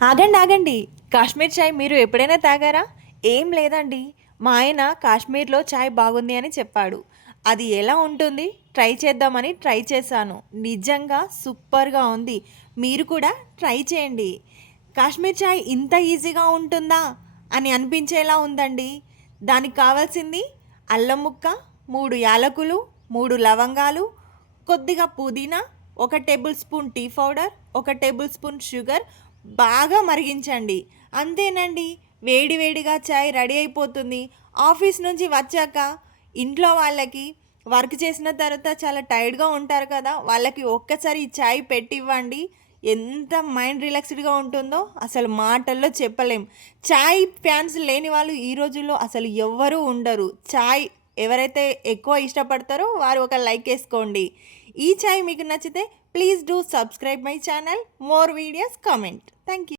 ఆగండి ఆగండి. కాశ్మీర్ చాయ్ మీరు ఎప్పుడైనా తాగారా? ఏం లేదండి. మా ఆయన కాశ్మీర్‌లో చాయ్ బాగుంది అని చెప్పాడు. అది ఎలా ఉంటుంది? ట్రై చేద్దామని ట్రై చేశాను. నిజంగా సూపర్‌గా ఉంది. మీరు కూడా ట్రై చేయండి. కాశ్మీర్ చాయ్ ఇంత ఈజీగా ఉంటుందా అని అనిపించేలా ఉందండి. దానికి కావాల్సింది అల్లం ముక్క, 3 యాలకులు, 3 లవంగాలు, కొద్దిగా పుదీనా, 1 tablespoon tea powder, 1 tablespoon sugar బాగా మరిగించండి. అంతేనండి. వేడి వేడిగా చాయ్ రెడీ అయిపోతుంది. ఆఫీస్ నుంచి వచ్చాక ఇంట్లో వాళ్ళకి వర్క్ చేసిన తర్వాత చాలా టైర్డ్‌గా ఉంటారు కదా! వాళ్ళకి ఒక్కసారి ఈ చాయ్ పెట్టివ్వండి. ఎంత మైండ్ రిలాక్స్‌డ్‌గా ఉంటుందో అసలు మాటల్లో చెప్పలేం. చాయ్ ఫ్యాన్స్ లేని వాళ్ళు ఈ రోజుల్లో అసలు ఎవ్వరూ ఉండరు. చాయ్ ఎవరైతే ఎక్కువ ఇష్టపడతారో వారు ఒక లైక్ ఏసుకోండి. ఈ చాయ్ మీకు నచ్చితే please do subscribe my channel. More videos comment. Thank you.